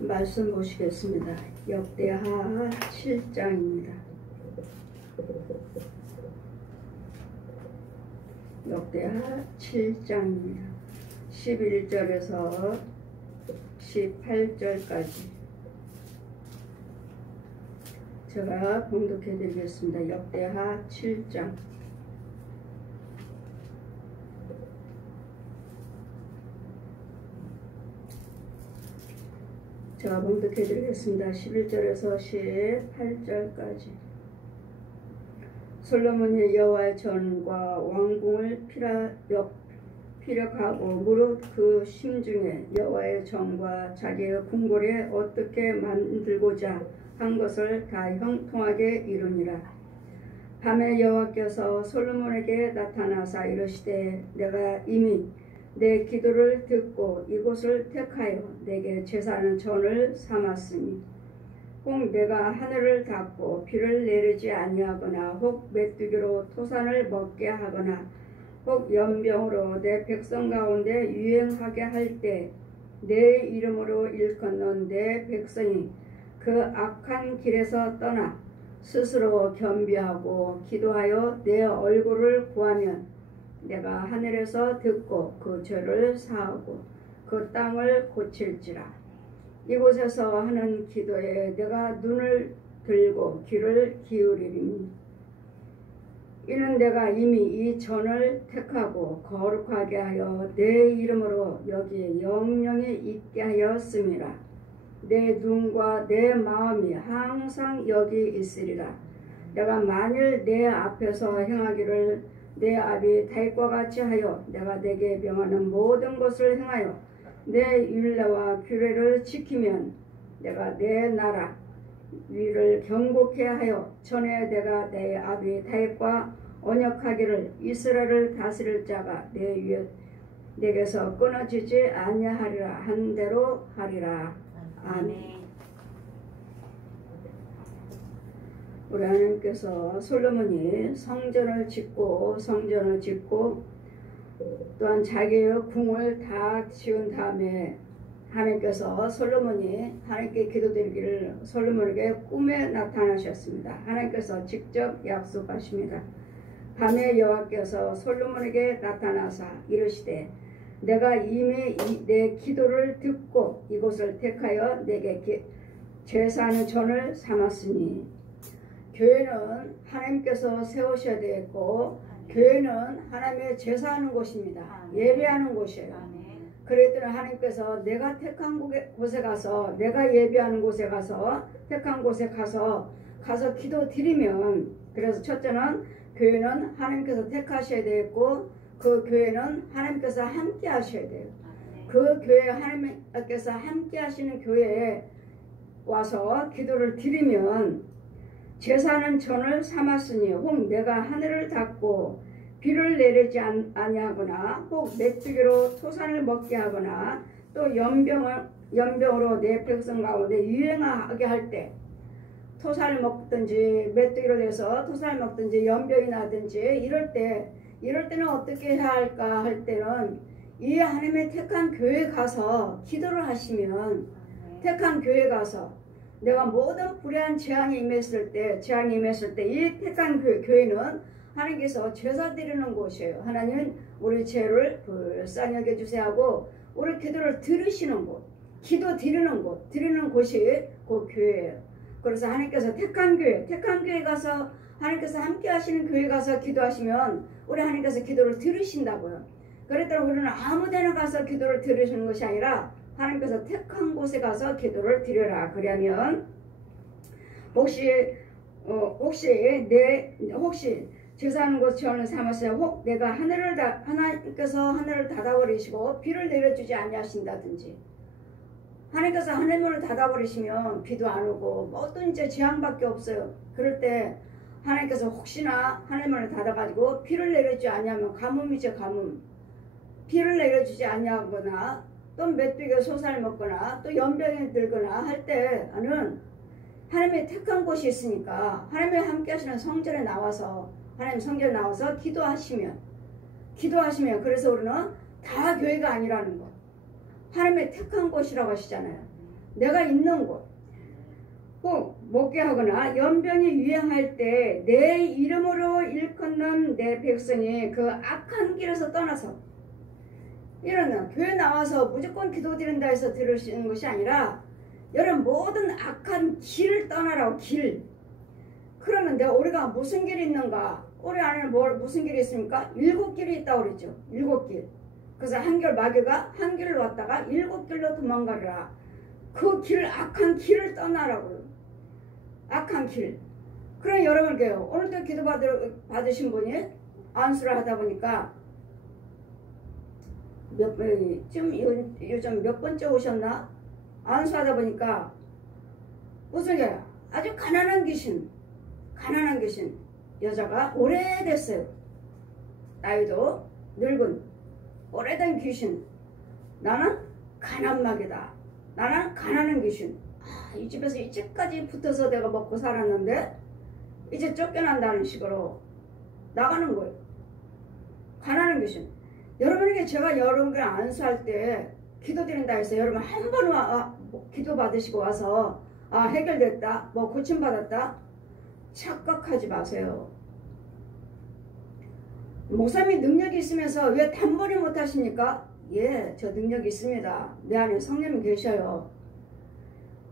말씀 보시겠습니다. 역대하 7장입니다. 역대하 7장입니다. 11절에서 18절까지 제가 봉독해 드리겠습니다. 역대하 7장. 제가 봉독해 드리겠습니다. 11절에서 18절까지. 솔로몬이 여호와의 전과 왕궁을 피력하고 무릇 그 심중에 여호와의 전과 자기의 궁궐에 어떻게 만들고자 한 것을 다 형통하게 이루니라. 밤에 여호와께서 솔로몬에게 나타나사 이르시되 내가 이미 내 기도를 듣고 이곳을 택하여 내게 제사하는 전을 삼았으니 혹 내가 하늘을 닫고 비를 내리지 아니하거나 혹 메뚜기로 토산을 먹게 하거나 혹 연병으로 내 백성 가운데 유행하게 할 때 내 이름으로 일컫는 내 백성이 그 악한 길에서 떠나 스스로 겸비하고 기도하여 내 얼굴을 구하면 내가 하늘에서 듣고 그 죄를 사하고 그 땅을 고칠지라. 이곳에서 하는 기도에 내가 눈을 들고 귀를 기울이리니 이는 내가 이미 이 전을 택하고 거룩하게 하여 내 이름으로 여기에 영영이 있게 하였음이라. 내 눈과 내 마음이 항상 여기 있으리라. 내가 만일 내 앞에서 행하기를 내 아비 다윗과 같이 하여 내가 내게 명하는 모든 것을 행하여 내 율례와 규례를 지키면 내가 내 나라 위를 견고케 하여 전에 내가 내 아비 다윗과 언약하기를 이스라엘을 다스릴 자가 내 위에 내게서 끊어지지 아니하리라 한 대로 하리라. 아멘. 우리 하나님께서 솔로몬이 성전을 짓고 또한 자기의 궁을 다 지은 다음에 하나님께서 솔로몬이 하나님께 기도드리기를 솔로몬에게 꿈에 나타나셨습니다. 하나님께서 직접 약속하십니다. 밤에 여호와께서 솔로몬에게 나타나사 이르시되 내가 이미 내 기도를 듣고 이곳을 택하여 내게 제사하는 전을 삼았으니 교회는 하나님께서 세우셔야 되겠고 교회는 하나님의 제사하는 곳입니다. 예배하는 곳이에요. 그랬더니 하나님께서 내가 택한 곳에 가서 내가 예배하는 곳에 가서 택한 곳에 가서 기도 드리면 그래서 첫째는 교회는 하나님께서 택하셔야 되겠고 그 교회는 하나님께서 함께 하셔야 돼요. 그 교회 하나님께서 함께 하시는 교회에 와서 기도를 드리면 제사는 전을 삼았으니 혹 내가 하늘을 닫고 비를 내리지 아니하거나 혹 메뚜기로 토산을 먹게 하거나 또 연병으로 내 백성 가운데 유행하게 할 때 토산을 먹든지 메뚜기를 내서 토산을 먹든지 연병이 나든지 이럴 때는 어떻게 해야 할까 할 때는 이 하나님의 택한 교회 가서 기도를 하시면 택한 교회 가서 내가 모든 불의한 재앙이 임했을 때 이 택한 교회는 하나님께서 제사 드리는 곳이에요. 하나님 우리 죄를 불쌍히 여겨주세요 하고 우리 기도를 들으시는 곳, 기도 드리는 곳이 그 교회예요. 그래서 하나님께서 택한 교회 가서 하나님께서 함께 하시는 교회 가서 기도하시면 우리 하나님께서 기도를 들으신다고요. 그랬더니 우리는 아무 데나 가서 기도를 들으시는 것이 아니라 하나님께서 택한 곳에 가서 기도를 드려라. 그러면 혹시 제사하는 곳 전을 삼았어요. 혹 내가 하나님께서 하늘을 닫아버리시고 비를 내려주지 아니하신다든지 하나님께서 하늘문을 닫아버리시면 비도 안 오고 모든 이제 재앙밖에 없어요. 그럴 때 하나님께서 혹시나 하늘문을 닫아가지고 비를 내려주지 아니하면 가뭄이죠. 가뭄. 비를 내려주지 아니하거나 또 메뚜기가 소산을 먹거나 또 연병이 들거나 할 때는 하나님의 택한 곳이 있으니까 하나님의 함께 하시는 성전에 나와서 하나님 성전에 나와서 기도하시면 그래서 우리는 다 교회가 아니라는 것 하나님의 택한 곳이라고 하시잖아요. 내가 있는 곳, 꼭 목회하거나 연병이 유행할 때 내 이름으로 일컫는 내 백성이 그 악한 길에서 떠나서, 이러는 교회 나와서 무조건 기도드린다 해서 들으시는 것이 아니라 여러분 모든 악한 길을 떠나라고. 길. 그러면 우리가 무슨 길이 있는가? 우리 안에는 무슨 길이 있습니까? 7길이 있다고 그랬죠. 7길. 그래서 한결 마귀가 한 길을 왔다가 7길로 도망가라. 그 길, 악한 길을 떠나라고요. 악한 길. 그럼 여러분 오늘도 기도 받으신 분이 안수를 하다 보니까 요즘 몇 번째 오셨나? 안수하다 보니까 무슨 게 아주 가난한 귀신 여자가 오래됐어요. 나이도 늙은 오래된 귀신. 나는 가난마귀다. 나는 가난한 귀신. 이 집에서 이제까지 붙어서 내가 먹고 살았는데 이제 쫓겨난다는 식으로 나가는 거예요. 가난한 귀신. 여러분에게 제가 여러분께 안수할 때 기도드린다 해서 여러분 한 번 기도 받으시고 와서 해결됐다, 고침받았다 착각하지 마세요. 목사님이 능력이 있으면서 왜 단번에 못하십니까? 예, 저 능력이 있습니다. 내 안에 성령이 계셔요.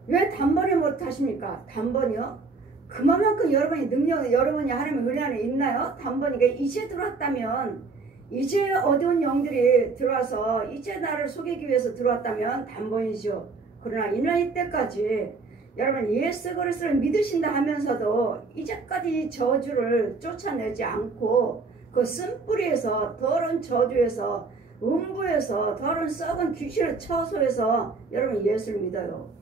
왜 단번에 못하십니까? 단번이요? 그만큼 여러분이 여러분이 하나님의 은혜 안에 있나요? 단번이 이제 들어왔다면, 이제 어두운 영들이 들어와서 이제 나를 속이기 위해서 들어왔다면 단번이죠. 그러나 이 나이 때까지 여러분 예수 그리스도를 믿으신다 하면서도 이제까지 저주를 쫓아내지 않고 그 쓴뿌리에서 더러운 저주에서 음부에서 더러운 썩은 귀신을 처소해서 여러분 예수를 믿어요.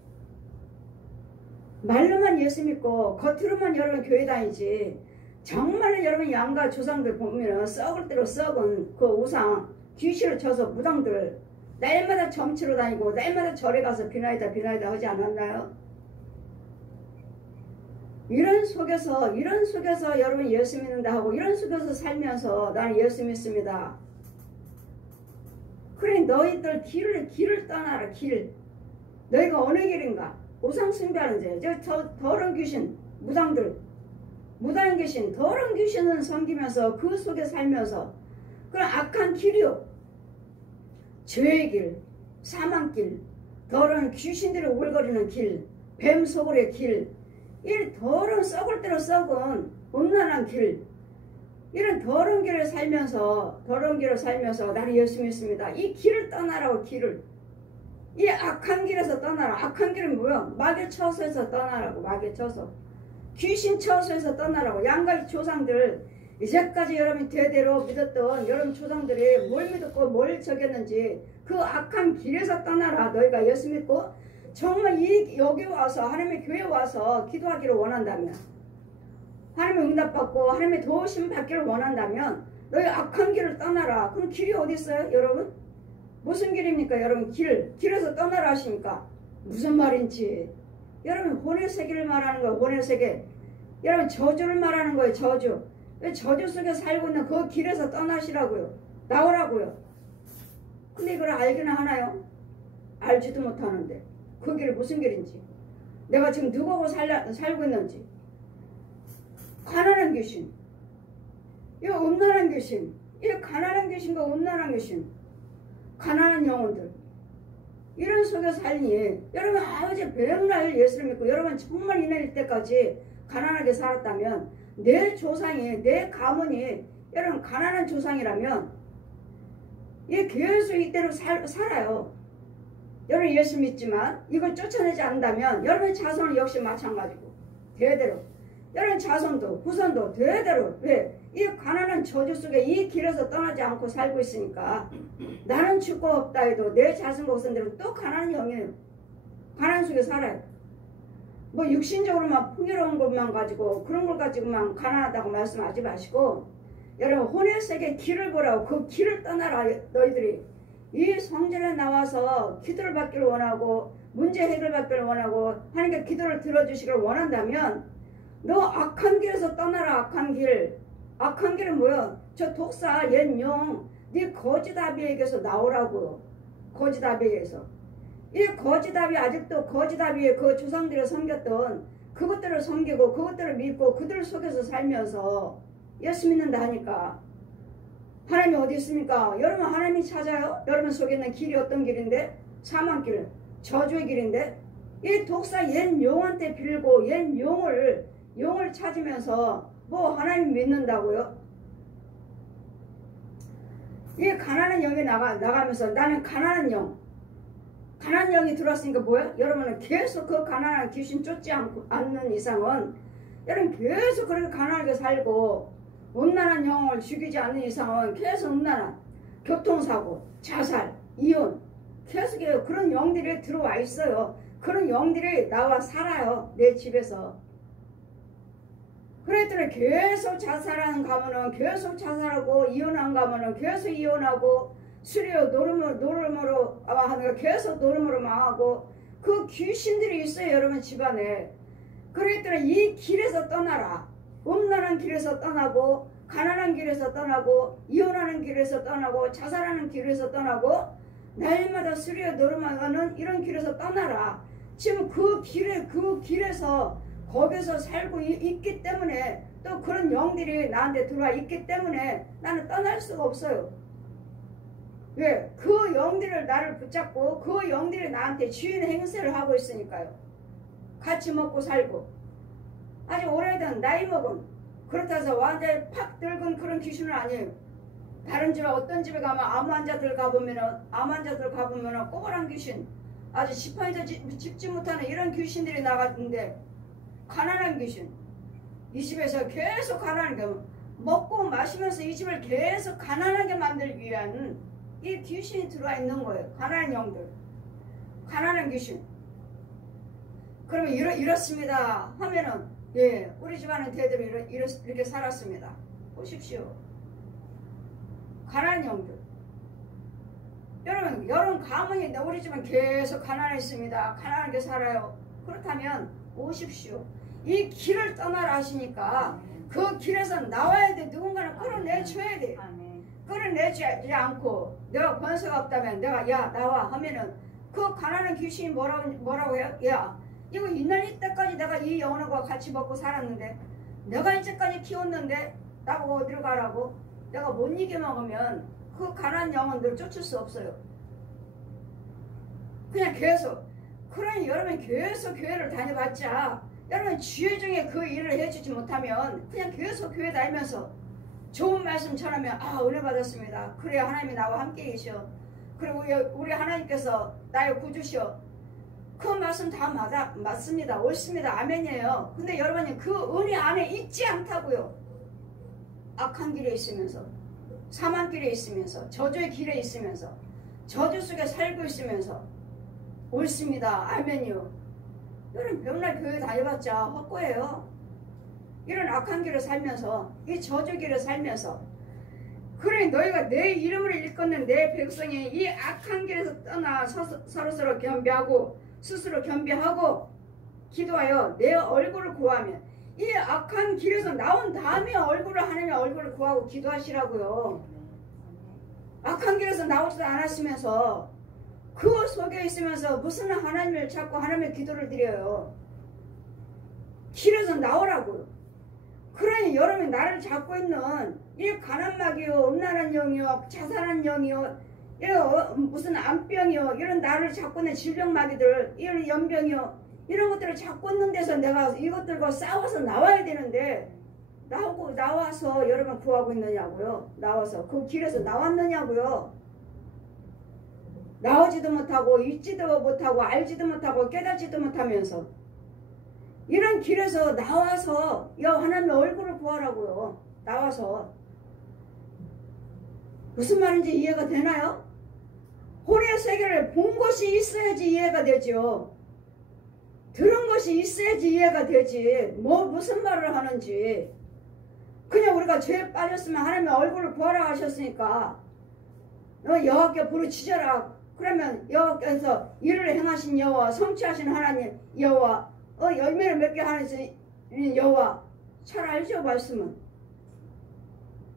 말로만 예수 믿고 겉으로만 여러분 교회 다니지 정말로 여러분 양가 조상들 보면 썩을 대로 썩은 그 우상 귀신을 쳐서 무당들 날마다 점치러 다니고 날마다 절에 가서 비나이다 하지 않았나요? 이런 속에서 여러분 예수 믿는다 하고 이런 속에서 살면서 나는 예수 믿습니다. 그래 너희들 길을 떠나라. 길. 너희가 어느 길인가? 우상 숭배하는 죄. 저 더러운 귀신 무당들 무당 귀신 더러운 귀신은 섬기면서 그 속에 살면서 그런 악한 길이요. 죄의 길, 사망길, 더러운 귀신들이 울거리는 길, 뱀 소굴의 길, 이 더러운 썩을 대로 썩은 음란한 길, 이런 더러운 길을 살면서 나는 예수 믿습니다. 이 길을 떠나라고. 길을. 이 악한 길에서 떠나라. 악한 길은 뭐야? 마귀 처소에서 떠나라고. 마귀 처소. 귀신 처소에서 떠나라고. 양가의 조상들 이제까지 여러분이 대대로 믿었던 여러분 조상들이 뭘 믿었고 뭘 적였는지 그 악한 길에서 떠나라. 너희가 예수 믿고 정말 여기 와서 하나님의 교회 와서 기도하기를 원한다면, 하나님의 응답받고 하나님의 도우심 받기를 원한다면 너희 악한 길을 떠나라. 그럼 길이 어디 있어요 여러분? 무슨 길입니까 여러분? 길에서 떠나라 하십니까? 무슨 말인지. 여러분 혼의 세계를 말하는 거예요. 혼의 세계. 여러분 저주를 말하는 거예요. 저주. 저주 속에 살고 있는 그 길에서 떠나시라고요. 나오라고요. 근데 이걸 알기는 하나요? 알지도 못하는데 그 길이 무슨 길인지, 내가 지금 누구하고 살고 있는지. 가난한 귀신, 이 음란한 귀신, 이 가난한 귀신과 음란한 귀신, 가난한 영혼들, 이런 속에 살니 여러분 아버지 백날 예수를 믿고 여러분 정말 이날 때까지 가난하게 살았다면, 내 조상이 내 가문이 여러분 가난한 조상이라면 이 계속 이대로 살아요. 여러분 예수 믿지만 이걸 쫓아내지 않는다면 여러분의 자손은 역시 마찬가지고 대대로 여러분 자손도 후손도 대대로, 왜? 이 가난한 저주 속에 이 길에서 떠나지 않고 살고 있으니까 나는 죽고 없다 해도 내 자손과 후손들은 또 가난한 영이에요. 가난 속에 살아요. 뭐 육신적으로만 풍요로운 것만 가지고 그런 걸 가지고만 가난하다고 말씀하지 마시고 여러분 혼의 세계 길을 보라고. 그 길을 떠나라. 너희들이 이 성전에 나와서 기도를 받기를 원하고 문제 해결 받기를 원하고 하나님께 기도를 들어주시기를 원한다면 너 악한 길에서 떠나라. 악한 길. 악한 길은 뭐야? 저 독사 옛용 네 거짓 아비에게서 나오라고요. 거짓 아비에게서. 이 거지답이 아직도 거지답이 그 조상들을 섬겼던 그것들을 섬기고 그것들을 믿고 그들을 속에서 살면서 예수 믿는다 하니까 하나님이 어디 있습니까? 여러분 하나님이 찾아요? 여러분 속에 있는 길이 어떤 길인데? 사망길, 저주의 길인데 이 독사 옛 용한테 빌고 옛 용을 찾으면서 뭐 하나님 믿는다고요? 이 가난한 영이 나가면서 나는 가난한 영이 들어왔으니까 뭐야? 여러분은 계속 그 가난한 귀신 쫓지 않는 이상은 여러분 계속 그렇게 가난하게 살고 음란한 영을 죽이지 않는 이상은 계속 음란한 교통사고, 자살, 이혼 계속 그런 영들이 들어와 있어요. 그런 영들이 나와 살아요. 내 집에서. 그랬더니 계속 자살하는 가면은 계속 자살하고 이혼한 가면은 계속 이혼하고 수리로 노름으로 하는 거 계속 노름으로 망하고 그 귀신들이 있어요. 여러분 집안에. 그랬더니 이 길에서 떠나라. 음란한 길에서 떠나고 가난한 길에서 떠나고 이혼하는 길에서 떠나고 자살하는 길에서 떠나고 날마다 수리로 노름하는 이런 길에서 떠나라. 지금 그 길에서 거기서 살고 있기 때문에 또 그런 영들이 나한테 들어와 있기 때문에 나는 떠날 수가 없어요. 왜? 그 영들을 나를 붙잡고 그 영들이 나한테 주인 행세를 하고 있으니까요. 같이 먹고 살고 아주 오래된 나이 먹은 그렇다 해서 완전히 팍 늙은 그런 귀신은 아니에요. 다른 집에 어떤 집에 가면 암 환자들 가보면은 꼬부랑 귀신 아주 지팡이도 짚지 못하는 이런 귀신들이 나갔는데 가난한 귀신 이 집에서 계속 가난하게 먹고 마시면서 이 집을 계속 가난하게 만들기 위한 이 귀신이 들어와 있는 거예요. 가난한 영들 가난한 귀신. 그러면 이렇습니다 하면은 예 우리 집안은 대대로 이렇게 살았습니다. 보십시오. 가난한 영들. 여러분 가문이 우리 집은 계속 가난했습니다. 가난하게 살아요. 그렇다면 오십시오. 이 길을 떠나라 하시니까 그 길에서 나와야 돼. 누군가는 끌어내줘야 돼. 끌어내지 않고 내가 권세가 없다면 내가 야 나와 하면은 그 가난한 귀신이 뭐라고 해요? 야 이거 이때까지 내가 이 영혼과 같이 먹고 살았는데 내가 이제까지 키웠는데 나보고 어디로 가라고? 내가 못 이겨 먹으면 그 가난한 영혼들을 쫓을 수 없어요. 그냥 계속. 그러니 여러분 계속 교회를 다녀봤자 여러분 주의 중에 그 일을 해주지 못하면 그냥 계속 교회 다니면서 좋은 말씀 전하면 은혜 받았습니다. 그래 하나님이 나와 함께 계셔. 그리고 우리 하나님께서 나의 구주시오. 그 말씀 다 맞습니다. 옳습니다. 아멘이에요. 근데 여러분이 그 은혜 안에 있지 않다고요. 악한 길에 있으면서 사망길에 있으면서 저주의 길에 있으면서 저주 속에 살고 있으면서 옳습니다. 아멘이요. 여러분 맨날 교회 다녀봤자 헛고예요. 이런 악한 길을 살면서 이 저주 길을 살면서 그래 너희가 내 이름을 일컫는 내 백성이 이 악한 길에서 떠나 서로서로 겸비하고 스스로 겸비하고 기도하여 내 얼굴을 구하면 이 악한 길에서 나온 다음에 하나님의 얼굴을 구하고 기도하시라고요. 악한 길에서 나오지도 않았으면서 그 속에 있으면서 무슨 하나님을 찾고 하나님의 기도를 드려요. 길에서 나오라고요. 그러니 여러분이 나를 잡고 있는 이 가난마귀요 음란한 영이요 자살한 영이요 무슨 암병이요 이런 나를 잡고 있는 질병마귀들 이런 연병이요 이런 것들을 잡고 있는 데서 내가 이것들과 싸워서 나와야 되는데 나와서 여러분 구하고 있느냐고요. 나와서 그 길에서 나왔느냐고요. 나오지도 못하고 있지도 못하고 알지도 못하고 깨닫지도 못하면서 이런 길에서 나와서 하나님의 얼굴을 구하라고요. 나와서 무슨 말인지 이해가 되나요? 혼의 세계를 본 것이 있어야지 이해가 되죠. 들은 것이 있어야지 이해가 되지. 무슨 말을 하는지. 그냥 우리가 죄에 빠졌으면 하나님의 얼굴을 구하라 하셨으니까 여호와께 부르짖어라. 그러면 여호와께서 일을 행하신 여호와 성취하신 하나님 여호와 열매를 맺게 하신 여호와 잘 알죠 말씀은.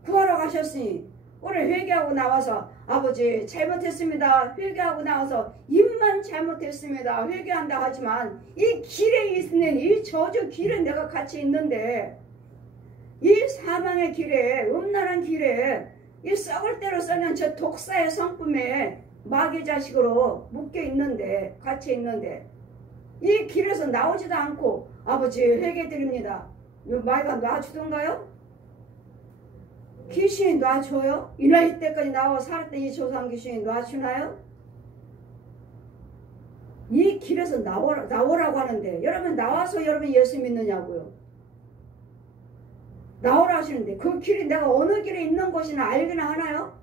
구하러 가셨으니 오늘 회개하고 나와서 아버지 잘못했습니다. 회개하고 나와서 입만 잘못했습니다. 회개한다 하지만 이 길에 있는 이 저주 길에 내가 같이 있는데 이 사망의 길에 음란한 길에 이 썩을 대로 썩는 저 독사의 성품에 마귀 자식으로 묶여 있는데 같이 있는데 이 길에서 나오지도 않고 아버지 회개드립니다. 마귀가 놔주던가요? 귀신이 놔줘요? 이 나이 때까지 나와 살았던 이 조상 귀신이 놔주나요? 이 길에서 나오라고 하는데 여러분 나와서 여러분 예수 믿느냐고요? 나오라 하시는데 그 길이 내가 어느 길에 있는 것이나 알기나 하나요?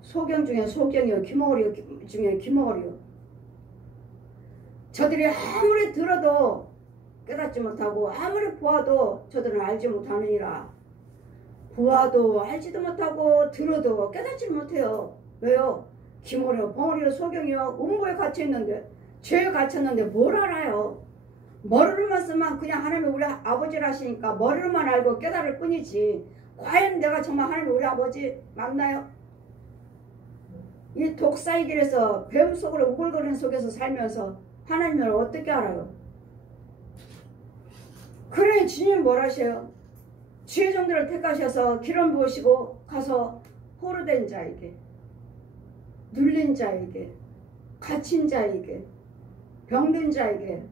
소경 중에 소경이요 귀머거리 중에 귀머거리요. 저들이 아무리 들어도 깨닫지 못하고 아무리 보아도 저들은 알지 못하느니라. 보아도 알지도 못하고 들어도 깨닫지 못해요. 왜요? 귀머거리요 벙어리요 소경이요 음부에 갇혀있는데 죄에 갇혔는데 뭘 알아요? 머리로만 쓰면 그냥 하나님 우리 아버지를 하시니까 머리로만 알고 깨달을 뿐이지 과연 내가 정말 하나님 우리 아버지 맞나요? 이 독사의 길에서 뱀 속으로 우글거리는 속에서 살면서 하나님을 어떻게 알아요? 그러니 주님 뭘 하셔요? 주의 종들을 택하셔서 기름 부으시고 가서 호르된 자에게 눌린 자에게 갇힌 자에게 병든 자에게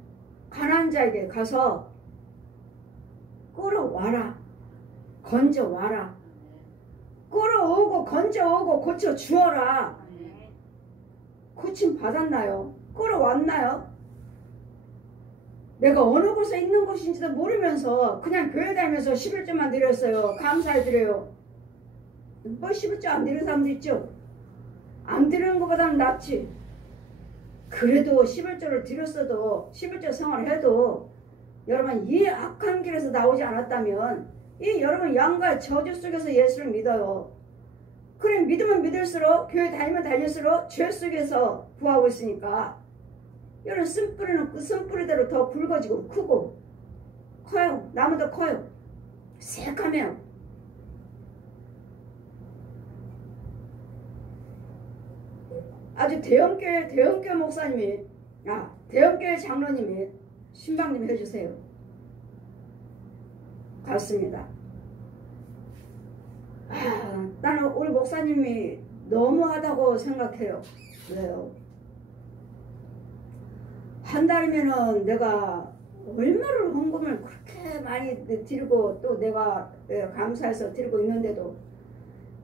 가난한 자에게 가서 끌어와라. 건져와라. 끌어오고 건져오고 고쳐주어라. 고침 받았나요? 끌어왔나요? 내가 어느 곳에 있는 곳인지도 모르면서 그냥 교회 다니면서 11조만 드렸어요. 감사해 드려요. 뭐 11조 안 드리는 사람도 있죠. 안 드리는 것보다는 낫지. 그래도 11조를 드렸어도 11조 생활을 해도 여러분 이 악한 길에서 나오지 않았다면 이 여러분 양과 저주 속에서 예수를 믿어요. 그래 믿으면 믿을수록 교회 다니면 다닐수록 죄 속에서 구하고 있으니까 여러분 쓴뿌리는 그 쓴뿌리대로 더 굵어지고 크고 커요. 나무도 커요. 새까매요. 아주 대형교회 목사님이 대형교회 장로님이 신방님 해주세요. 같습니다. 나는 우리 목사님이 너무하다고 생각해요. 왜요? 한 달이면은 내가 얼마를 헌금을 그렇게 많이 드리고 또 내가 감사해서 드리고 있는데도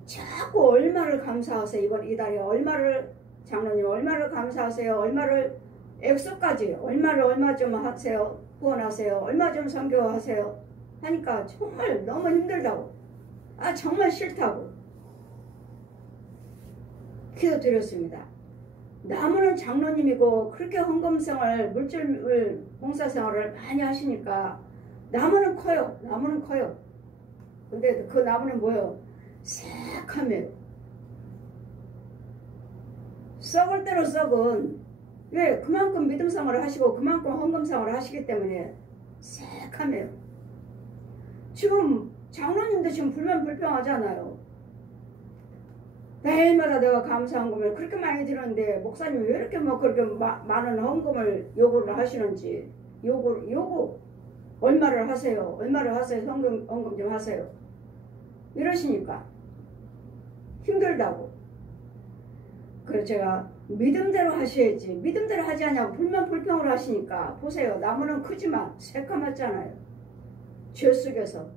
자꾸 얼마를 감사하세요. 이번 이달에 얼마를 장로님 얼마를 감사하세요. 얼마를 액수까지 얼마를 얼마 좀 하세요. 후원하세요. 얼마 좀 선교하세요. 하니까 정말 너무 힘들다고 정말 싫다고 기도드렸습니다. 나무는 장로님이고 그렇게 헌금생활 물질 봉사생활을 많이 하시니까 나무는 커요. 나무는 커요. 근데 그 나무는 뭐예요? 새카매요. 썩을 대로 썩은 왜? 그만큼 믿음생활을 하시고 그만큼 헌금생활을 하시기 때문에 새카매요. 지금 장로님도 지금 불만불평하잖아요. 매일마다 내가 감사한 금을 그렇게 많이 드렸는데 목사님이 왜 이렇게 뭐 그렇게 많은 헌금을 요구를 하시는지 요구 얼마를 하세요. 얼마를 하세요. 헌금 좀 하세요. 이러시니까 힘들다고. 그래서 제가 믿음대로 하셔야지 믿음대로 하지 않냐고 불만불평을 하시니까 보세요. 나무는 크지만 새까맣잖아요. 죄 속에서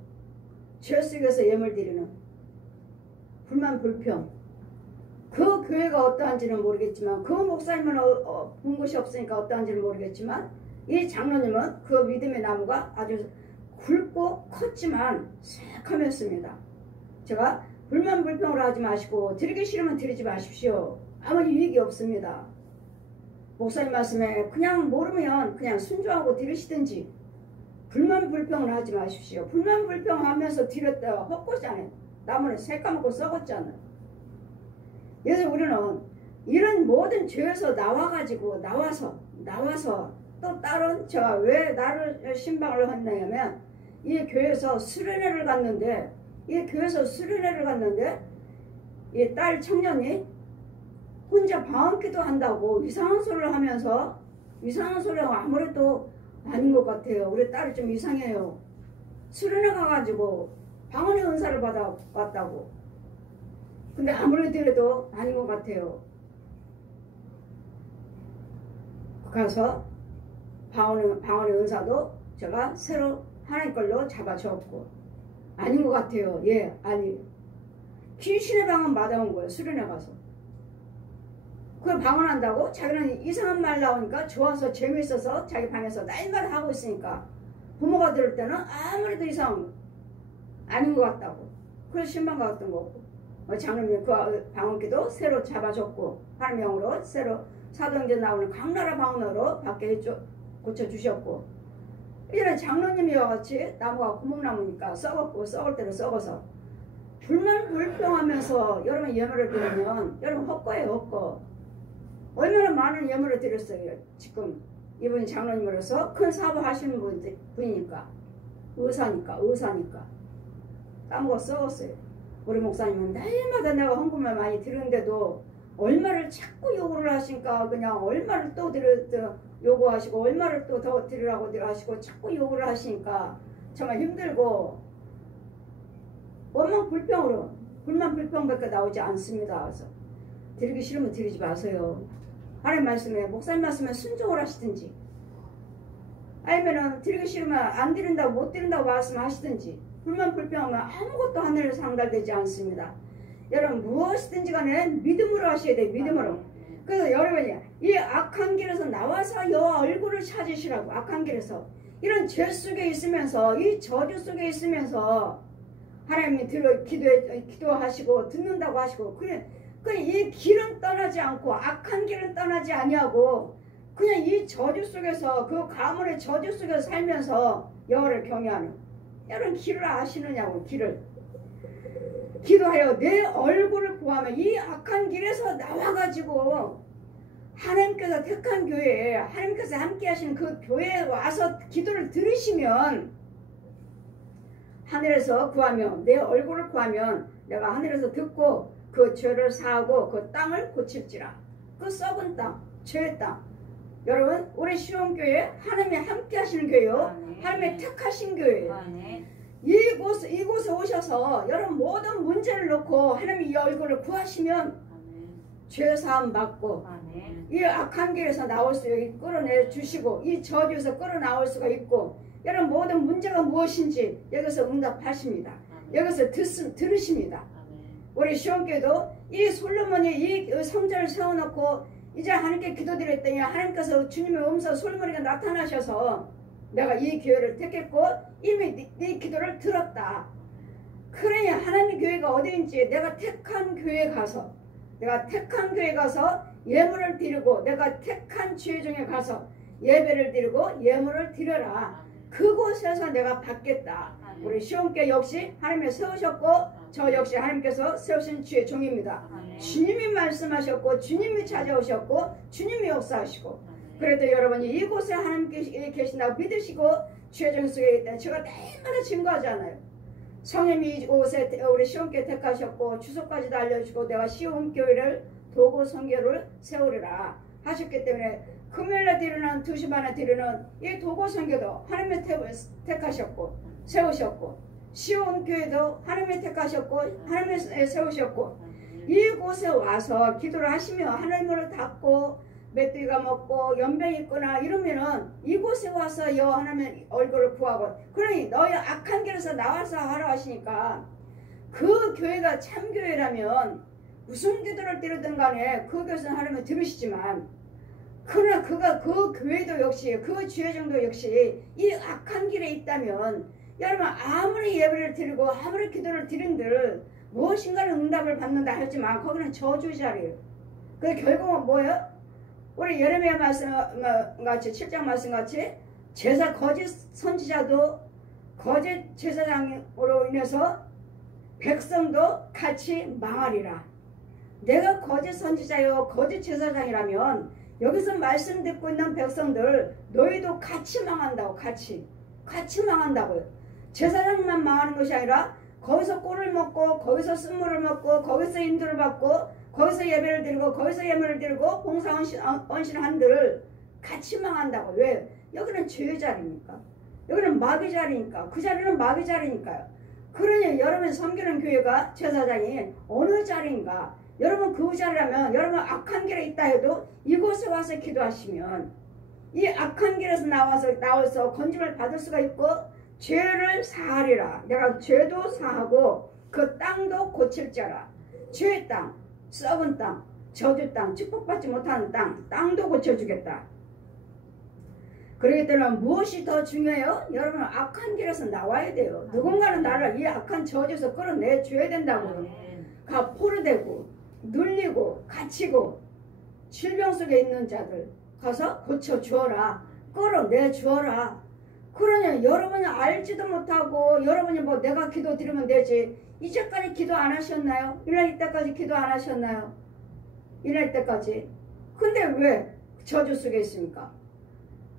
예물 드리는 불만불평. 그 교회가 어떠한지는 모르겠지만 그 목사님은 본 곳이 없으니까 어떠한지는 모르겠지만 이 장로님은 그 믿음의 나무가 아주 굵고 컸지만 새카맸습니다. 제가 불만불평을 하지 마시고 드리기 싫으면 드리지 마십시오. 아무 유익이 없습니다. 목사님 말씀에 그냥 모르면 그냥 순종하고 드리시든지 불만불평을 하지 마십시오. 불만불평하면서 드렸다 헛것이잖아요. 나무는 새까맣고 썩었잖아요. 그래서 우리는 이런 모든 죄에서 나와서 또 다른 제가 왜 나를 신방을 했냐면 이 교회에서 수련회를 갔는데 이 교회에서 수련회를 갔는데 이 딸 청년이 혼자 방언기도 한다고 이상한 소리를 하면서 이상한 소리가 아무래도 아닌 것 같아요. 우리 딸이 좀 이상해요. 수련회 가가지고 방언의 은사를 받아왔다고. 근데 아무래도 아닌 것 같아요. 가서 방언의 은사도 제가 새로 하나님 걸로 잡아줬고 아닌 것 같아요. 예, 아니 귀신의 방언 받아온 거예요. 수련회 가서. 그걸 방언한다고 자기는 이상한 말 나오니까 좋아서 재미있어서 자기 방에서 날마다 하고 있으니까 부모가 들을 때는 아무래도 이상 아닌 것 같다고. 그래서 신방 갔던 거고 장로님 그 방언기도 새로 잡아줬고 하나님 영으로 새로 사도행전 나오는 강나라 방언으로 받게 고쳐주셨고 이런 장로님이와 같이 나무가 구멍나무니까 썩었고 썩을 대로 썩어서 불평하면서 여러분 예물을 드리면 여러분 헛거예요. 헛거. 얼마나 많은 예물을 드렸어요. 지금 이분이 장로님으로서 큰 사업 하시는 분이니까 의사니까 까먹어 썩었어요. 우리 목사님은 날마다 내가 헌금을 많이 드리는데도 얼마를 자꾸 요구를 하시니까 그냥 얼마를 또 요구하시고 얼마를 또 더 드리라고 하시고 자꾸 요구를 하시니까 정말 힘들고 불만 불평밖에 나오지 않습니다. 그래서 드리기 싫으면 드리지 마세요. 하나님 말씀에 목사님 말씀에 순종을 하시든지 아니면은 드리기 싫으면 안 드린다고 못 드린다고 말씀하시든지 불만 불평하면 아무것도 하늘에 상달되지 않습니다. 여러분 무엇이든지 간에 믿음으로 하셔야 돼요. 믿음으로. 그래서 여러분이 이 악한 길에서 나와서 여호와 얼굴을 찾으시라고. 악한 길에서 이런 죄 속에 있으면서 이 저주 속에 있으면서 하나님이 기도하시고 듣는다고 하시고 그래 이 길은 떠나지 않고 악한 길은 떠나지 아니하고 그냥 이 저주 속에서 그 가문의 저주 속에서 살면서 여호와를 경외하는 여러분 길을 아시느냐고. 길을 기도하여 내 얼굴을 구하면 이 악한 길에서 나와가지고 하나님께서 택한 교회에 하나님께서 함께 하시는 그 교회에 와서 기도를 들으시면 하늘에서 구하면 내 얼굴을 구하면 내가 하늘에서 듣고 그 죄를 사하고 그 땅을 고칠지라. 그 썩은 땅, 죄의 땅. 여러분 우리 시온교회 하나님이 함께 하시는 교회요. 하나님이 택하신 교회예요. 이곳에 오셔서 여러분 모든 문제를 놓고 하나님이 이 얼굴을 구하시면 죄 사함 받고 이 악한 길에서 나올 수 있고 끌어내 주시고 이 저주에서 끌어나올 수가 있고 여러분 모든 문제가 무엇인지 여기서 응답하십니다. 여기서 들으십니다. 우리 시온교회도 이 솔로몬이 이 성전을 세워놓고 이제 하나님께 기도드렸더니 하나님께서 주님의 음성 솔로몬에게 나타나셔서 내가 이 교회를 택했고 이미 네 기도를 들었다. 그러니 하나님의 교회가 어디인지 내가 택한 교회에 가서 예물을 드리고 내가 택한 지회 중에 가서 예배를 드리고 예물을 드려라. 그곳에서 내가 받겠다. 우리 시온교회 역시 하나님이 세우셨고 저 역시 하나님께서 세우신 주의 종입니다. 주님이 말씀하셨고 주님이 찾아오셨고 주님이 역사하시고 그래도 여러분이 이곳에 하나님께 계신다고 믿으시고 죄정 속에 있다. 제가 날마다 증거하잖아요. 성령이 이곳에 우리 시온교회 택하셨고 주소까지도 알려주고 내가 시온교회를 도구 선교를 세우리라 하셨기 때문에 금요일에 드리는 2시 반에 드리는 이 도구 선교도 하나님이 택하셨고 세우셨고 시온교회도 하나님이 택하셨고 하나님이 세우셨고 이곳에 와서 기도를 하시며 하나님을 닫고 메뚜기가 먹고 연병이 있거나 이러면은 이곳에 와서 여호와 하나님의 얼굴을 구하고 그러니 너희 악한 길에서 나와서 하라 하시니까 그 교회가 참교회라면 무슨 기도를 드리든 간에 그 교회에서는 하나님을 들으시지만 그러나 그 교회도 역시 그 주회정도 역시 이 악한 길에 있다면 여러분 아무리 예배를 드리고 아무리 기도를 드린들 무엇인가를 응답을 받는다 하지만 거기는 저주 자리예요. 그 결국은 뭐예요? 우리 예레미야 말씀같이 7장 말씀같이 거짓 선지자도 거짓 제사장으로 인해서 백성도 같이 망하리라. 내가 거짓 선지자요 거짓 제사장이라면 여기서 말씀 듣고 있는 백성들 너희도 같이 망한다고 같이 망한다고요. 제사장만 망하는 것이 아니라 거기서 꿀을 먹고 거기서 쓴물을 먹고 거기서 인도를 받고 거기서 예배를 드리고 거기서 예물을 드리고 봉사 헌신 한들 같이 망한다고. 왜? 여기는 죄의 자리니까. 여기는 마귀 자리니까. 그 자리는 마귀 자리니까요. 그러니 여러분 섬기는 교회가 제사장이 어느 자리인가. 여러분 그 자리라면 여러분 악한 길에 있다 해도 이곳에 와서 기도하시면 이 악한 길에서 나와서 건짐을 받을 수가 있고 죄를 사하리라. 내가 죄도 사하고 그 땅도 고칠자라. 죄의 땅, 썩은 땅, 저주 땅, 축복받지 못하는 땅도 고쳐주겠다. 그렇기 때문에 무엇이 더 중요해요? 여러분은 악한 길에서 나와야 돼요. 누군가는 나를 이 악한 저주에서 끌어내줘야 된다고요. 포르되고 눌리고 갇히고 질병 속에 있는 자들 가서 고쳐주어라. 끌어내주어라. 그러냐 여러분이 알지도 못하고 여러분이 뭐 내가 기도 드리면 되지. 이제까지 기도 안 하셨나요? 일날 때까지 기도 안 하셨나요? 일날 때까지. 근데 왜 저주 속에 있습니까?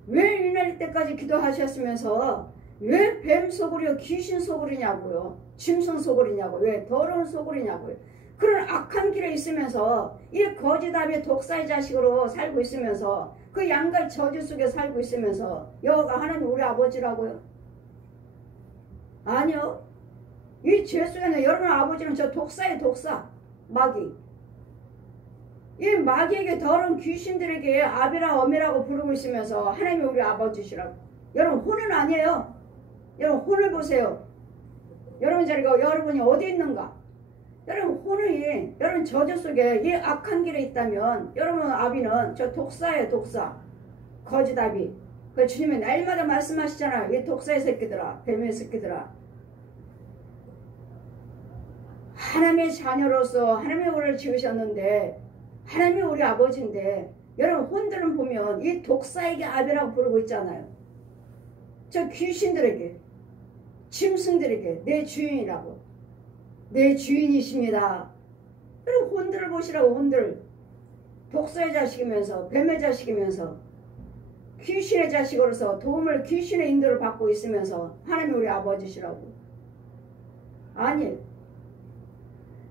왜 일날 때까지 기도하셨으면서 왜 뱀 소굴이요 귀신 소굴이냐고요. 짐승 소굴이냐고. 왜 더러운 소굴이냐고요. 그런 악한 길에 있으면서 이 거짓답의 독사의 자식으로 살고 있으면서 그 양갈 저주 속에 살고 있으면서 여호가 하나님 우리 아버지라고요? 아니요. 이 죄 속에는 여러분 아버지는 저 독사의 독사 마귀. 이 마귀에게 더러운 귀신들에게 아비라 어미라고 부르고 있으면서 하나님이 우리 아버지시라고. 여러분 혼은 아니에요. 여러분 혼을 보세요. 여러분 자리가 여러분이 어디 있는가? 여러분 혼이 여러분 저주 속에 이 악한 길에 있다면 여러분 아비는 저 독사예요. 독사 거짓아비. 그 주님이 날마다 말씀하시잖아요. 이 독사의 새끼들아 뱀의 새끼들아. 하나님의 자녀로서 하나님이 우리를 지으셨는데 하나님이 우리 아버지인데 여러분 혼들은 보면 이 독사에게 아비라고 부르고 있잖아요. 저 귀신들에게 짐승들에게 내 주인이라고. 내 주인이십니다. 여러분 혼들을 보시라고. 혼들 독사의 자식이면서 뱀의 자식이면서 귀신의 자식으로서 도움을 귀신의 인도를 받고 있으면서 하나님이 우리 아버지시라고. 아니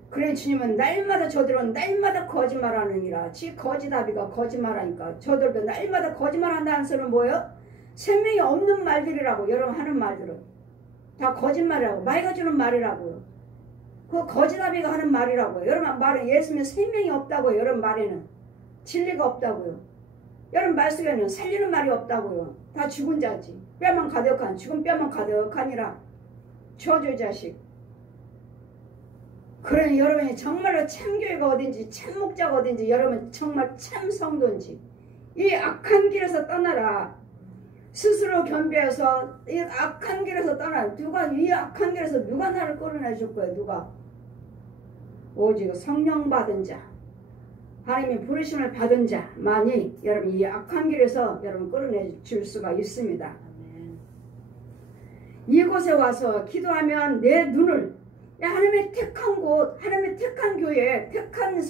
그래 주님은 날마다 저들은 날마다 거짓말하느니라. 지 거짓아비가 거짓말하니까 저들도 날마다 거짓말한다는 소리는 뭐예요? 생명이 없는 말들이라고. 여러분 하는 말들은 다 거짓말이라고. 마귀가 주는 말이라고요. 그 거짓아비가 하는 말이라고요. 여러분 말은 예수님의 생명이 없다고요. 여러분 말에는 진리가 없다고요. 여러분 말 속에는 살리는 말이 없다고요. 다 죽은 자지. 뼈만 가득한 죽은 뼈만 가득하니라. 저주의 자식. 그러니 여러분이 정말로 참교회가 어딘지 참목자가 어딘지 여러분 정말 참 성도인지 이 악한 길에서 떠나라. 스스로 겸비해서 이 악한 길에서 떠나. 누가 이 악한 길에서 누가 나를 끌어내 줄 거예요? 누가? 오직 성령 받은 자 하나님의 부르심을 받은 자만이 여러분 이 악한 길에서 여러분 끌어내 줄 수가 있습니다. 이곳에 와서 기도하면 내 눈을 하나님의 택한 곳, 하나님의 택한 교회, 택한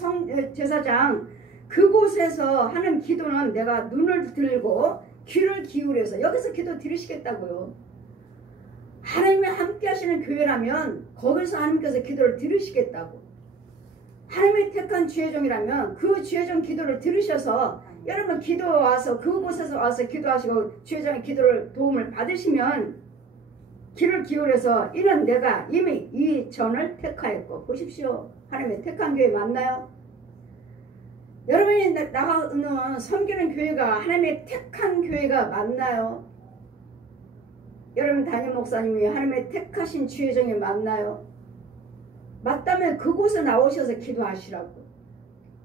제사장 그곳에서 하는 기도는 내가 눈을 들고 귀를 기울여서 여기서 기도 드리시겠다고요. 하나님이 함께 하시는 교회라면 거기서 하나님께서 기도를 들으시겠다고. 하나님이 택한 지혜종이라면 그 지혜종 기도를 들으셔서 여러분 기도 와서 그곳에서 와서 기도하시고 지혜종의 기도를 도움을 받으시면 귀를 기울여서 이는 내가 이미 이 전을 택하였고. 보십시오. 하나님의 택한 교회 맞나요? 여러분이 나가는 섬기는 교회가 하나님의 택한 교회가 맞나요? 여러분 담임 목사님이 하나님의 택하신 지혜종이 맞나요? 맞다면 그곳에 나오셔서 기도하시라고.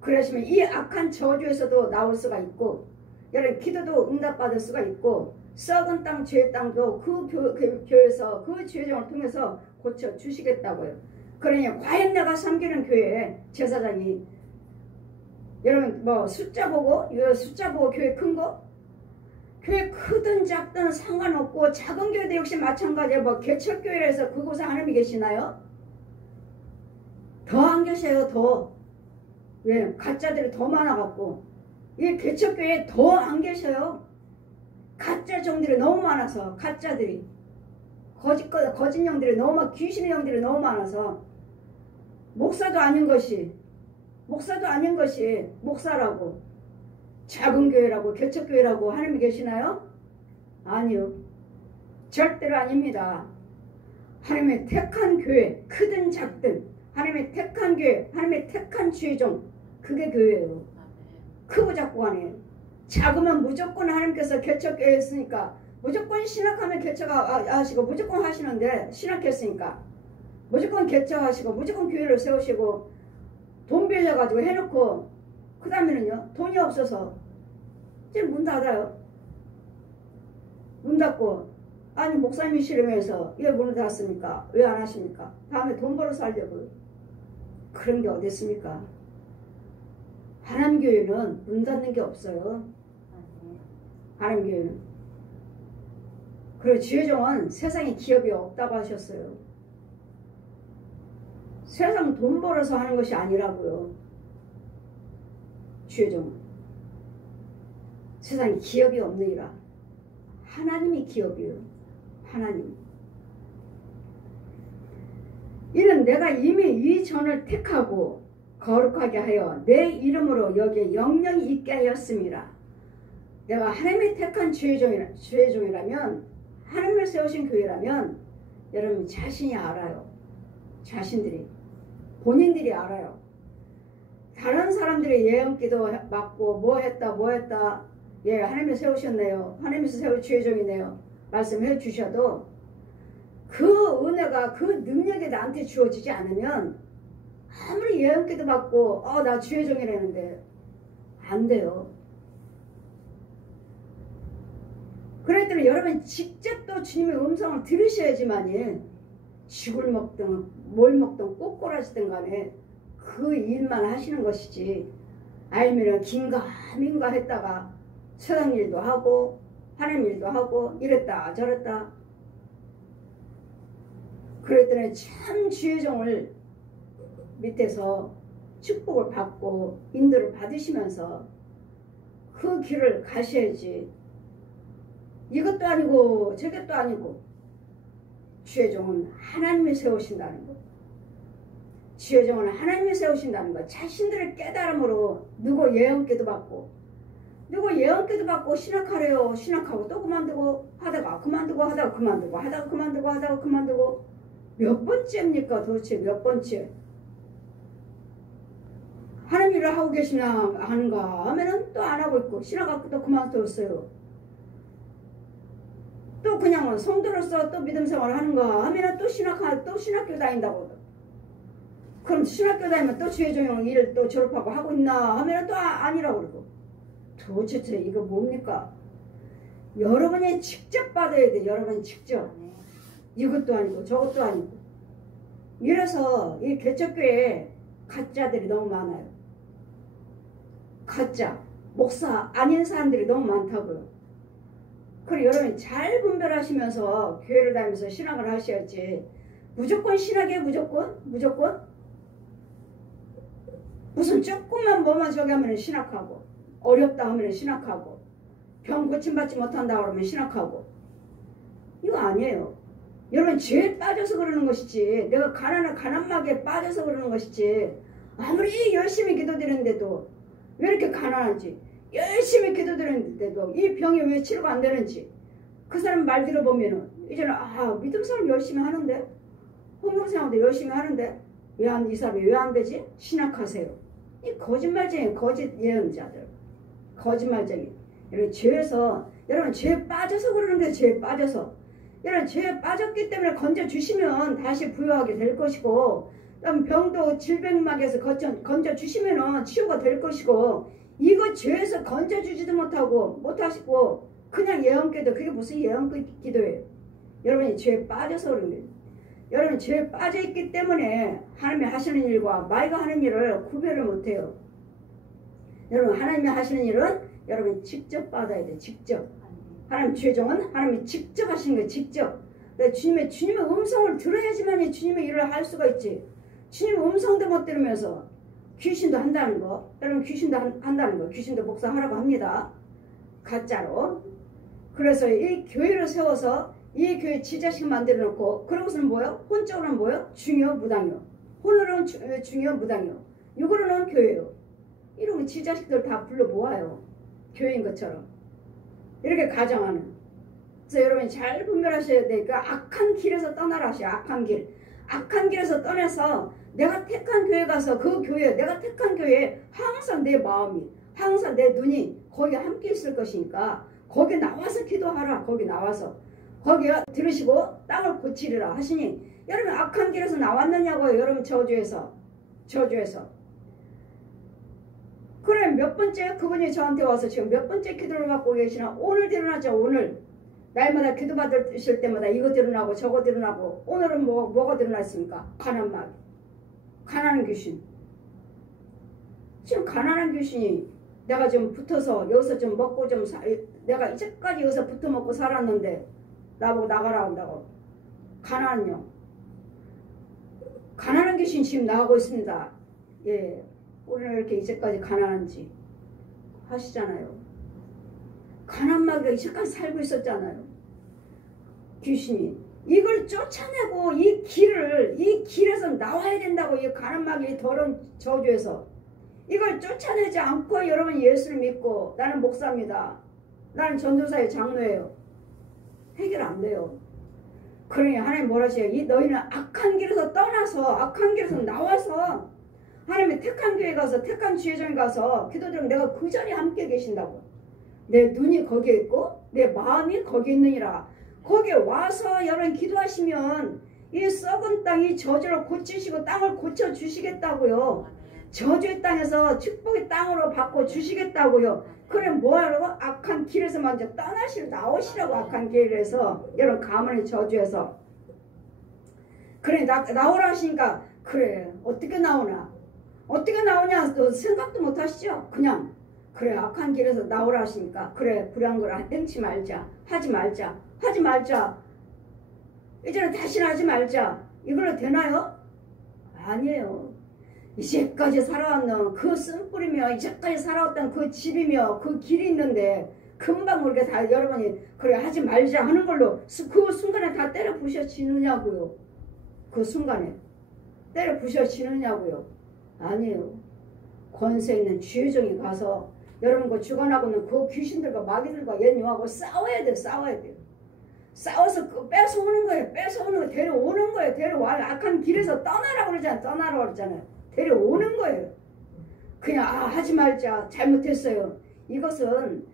그러시면 이 악한 저주에서도 나올 수가 있고 여러분 기도도 응답받을 수가 있고 썩은 땅, 죄의 땅도 그 교회에서 그 지혜종을 통해서 고쳐주시겠다고요. 그러니 과연 내가 섬기는 교회 제사장이 여러분 뭐 숫자 보고 교회 큰 거? 교회 크든 작든 상관없고 작은 교회도 역시 마찬가지예요. 뭐 개척교회라 해서 그곳에 하나님이 계시나요? 더 안 계셔요. 더. 왜? 가짜들이 더 많아갖고 이 개척교회에 더 안 계셔요. 가짜 종들이 너무 많아서 가짜들이. 거짓 영들이 너무 많, 귀신의 영들이 너무 많아서 목사도 아닌 것이 목사라고 작은 교회라고 개척교회라고 하나님이 계시나요? 아니요. 절대로 아닙니다. 하나님의 택한 교회, 크든 작든 하나님의 택한 교회, 하나님의 택한 주의종, 그게 교회예요. 크고 작고가 아니에요. 작으면 무조건 하나님께서 개척교회 했으니까 무조건 신학하면 개척하시고 무조건 하시는데 신학했으니까 무조건 개척하시고 무조건 교회를 세우시고 돈 빌려가지고 해놓고 그 다음에는요 돈이 없어서 이제 문 닫아요. 문 닫고 아니 목사님이 싫으면서 왜 문을 닫았습니까? 왜 안 하십니까? 다음에 돈 벌어서 하려고요. 그런 게 어디 있습니까? 하나님 교회는 문 닫는 게 없어요. 하나님 교회는. 그리고 주혜종은 세상에 기업이 없다고 하셨어요. 세상 돈 벌어서 하는 것이 아니라고요. 주혜종은. 세상에 기업이 없느니라. 하나님이 기업이에요. 하나님. 이는 내가 이미 이 전을 택하고 거룩하게 하여 내 이름으로 여기에 영영이 있게 하였습니다. 내가 하나님의 택한 주의종이라면 하나님을 세우신 교회라면 여러분 자신이 알아요. 자신들이 본인들이 알아요. 다른 사람들이 예언기도 맞고 뭐 했다 예 하나님이 세우셨네요. 하나님께서 세운 주의종이네요. 말씀해 주셔도 그 은혜가 그 능력이 나한테 주어지지 않으면 아무리 예언기도 받고 나 주의종이라는데 안 돼요. 그랬더니 여러분 직접 또 주님의 음성을 들으셔야지만이 쥐굴 먹든 뭘 먹든 꼬꼬라지든 간에 그 일만 하시는 것이지 아니면 긴가민가 했다가 세상 일도 하고 하나님 일도 하고 이랬다 저랬다. 그랬더니 참 주의 종을 밑에서 축복을 받고 인도를 받으시면서 그 길을 가셔야지. 이것도 아니고 저것도 아니고 주의 종은 하나님이 세우신다는 것. 주의 종은 하나님이 세우신다는 것. 자신들의 깨달음으로 누구 예언기도 받고 누구 예언기도 받고 신학하래요. 신학하고 또 그만두고 하다가 그만두고 하다가 그만두고 하다가 그만두고 하다가 그만두고 몇 번째입니까? 도대체 몇 번째? 하나님 일을 하고 계시나 하는가 하면은 또 안 하고 있고 신학하고 또 그만뒀어요. 또 그냥 성도로서 또 믿음 생활을 하는가 하면은 또 신학교 다닌다고. 그럼 신학교 다니면 또 주의종용 일을 또 졸업하고 하고 있나 하면은 또 아니라고 그러고. 도대체 이거 뭡니까? 여러분이 직접 받아야 돼. 여러분이 직접. 이것도 아니고 저것도 아니고. 이래서 이 개척교회에 가짜들이 너무 많아요. 가짜 목사 아닌 사람들이 너무 많다고요. 그리고 여러분이 잘 분별하시면서 교회를 다니면서 신학을 하셔야지. 무조건 신학이에요. 무조건 무슨 조금만 뭐만 저기 하면 신학하고 어렵다 하면 신학하고 병 고침받지 못한다 그러면 신학하고. 이거 아니에요. 여러분 죄에 빠져서 그러는 것이지 내가 가난마귀에 빠져서 그러는 것이지 아무리 열심히 기도드렸는데도 왜 이렇게 가난한지 열심히 기도드렸는데도 이 병이 왜 치료가 안 되는지 그 사람 말 들어보면은 이제는 믿음 사람 열심히 하는데 홍명생활도 열심히 하는데 이 사람이 왜 안 되지? 신학하세요. 이 거짓말쟁이 거짓 예언자들 거짓말쟁이. 여러분 죄에 빠져서 그러는 게 죄에 빠져서 여러분 죄에 빠졌기 때문에 건져주시면 다시 부유하게 될 것이고 그다음 병도 질병막에서 건져주시면 치유가 될 것이고 이거 죄에서 건져주지도 못하시고 그냥 예언기도 그게 무슨 예언기도예요. 여러분이 죄에 빠져서 그런 거예요. 여러분 죄에 빠져있기 때문에 하나님이 하시는 일과 마귀가 하는 일을 구별을 못해요. 여러분 하나님이 하시는 일은 여러분이 직접 받아야 돼요. 직접. 하나님 죄종은 하나님이 직접 하시는 거예요. 직접. 주님의 음성을 들어야지만 주님의 일을 할 수가 있지. 주님의 음성도 못 들으면서 귀신도 한다는 거. 여러분 귀신도 한다는 거. 귀신도 목사하라고 합니다. 가짜로. 그래서 이 교회를 세워서 이 교회 지자식 만들어 놓고 그러고서는 뭐요? 혼적으로는 뭐요? 중요 무당요. 혼으로는 중요 무당요. 육으로는 교회요. 이러고 지자식들 다 불러 모아요. 교회인 것처럼. 이렇게 가정하는. 그래서 여러분이 잘 분별하셔야 되니까 악한 길에서 떠나라 하셔요. 악한 길. 악한 길에서 떠나서 내가 택한 교회 가서 그 교회, 내가 택한 교회에 항상 내 마음이, 항상 내 눈이 거기 함께 있을 것이니까 거기 나와서 기도하라. 거기 나와서. 거기 들으시고 땅을 고치리라 하시니 여러분 악한 길에서 나왔느냐고요. 여러분 저주에서. 그래 몇 번째 그분이 저한테 와서 지금 몇 번째 기도를 받고 계시나. 오늘 드러나죠. 오늘 날마다 기도 받으실 때마다 이거 드러나고 저거 드러나고. 오늘은 뭐가 드러났습니까? 가난막, 가난한 귀신. 지금 가난한 귀신이 내가 좀 붙어서 여기서 좀 먹고 좀 내가 이제까지 여기서 붙어 먹고 살았는데 나보고 나가라 한다고. 가난요. 가난한 귀신 지금 나오고 있습니다. 예, 우리는 이렇게 이제까지 가난한지 하시잖아요. 가난마귀가 이제까지 살고 있었잖아요. 귀신이 이걸 쫓아내고 이 길에서 나와야 된다고. 이 가난마귀의 더러운 저주에서 이걸 쫓아내지 않고 여러분 예수를 믿고 나는 목사입니다. 나는 전도사의 장로예요. 해결 안 돼요. 그러니 하나님 뭐라 하세요? 너희는 악한 길에서 떠나서 악한 길에서 나와서 하나님의 택한 교회 가서 택한 지회장에 가서 기도드리면 내가 그 자리에 함께 계신다고. 내 눈이 거기에 있고 내 마음이 거기에 있느니라. 거기에 와서 여러분 기도하시면 이 썩은 땅이 저주를 고치시고 땅을 고쳐주시겠다고요. 저주의 땅에서 축복의 땅으로 바꿔 주시겠다고요. 그래 뭐하라고? 악한 길에서 먼저 나오시라고. 악한 길에서 여러분 가문의 저주에서. 그래 나오라 하시니까 그래 어떻게 나오냐 생각도 못 하시죠. 그냥 그래 악한 길에서 나오라 하시니까 그래 불의한 걸 땡치 말자. 하지 말자. 이제는 다시는 하지 말자. 이걸로 되나요? 아니에요. 이제까지 살아왔는 그 쓴뿌리며 이제까지 살아왔던 그 집이며 그 길이 있는데 금방 우리가 다 여러분이 그래 하지 말자 하는 걸로 그 순간에 다 때려 부셔지느냐고요. 그 순간에 때려 부셔지느냐고요. 아니에요. 권세 있는 주의종이 가서 여러분 그 주관하고 있는 그 귀신들과 마귀들과 연용하고 싸워야 돼요. 싸워서 뺏어오는 거예요. 데려오는 거예요. 데려와요. 악한 길에서 떠나라고 그러잖아요. 데려오는 거예요. 그냥 하지 말자. 잘못했어요. 이것은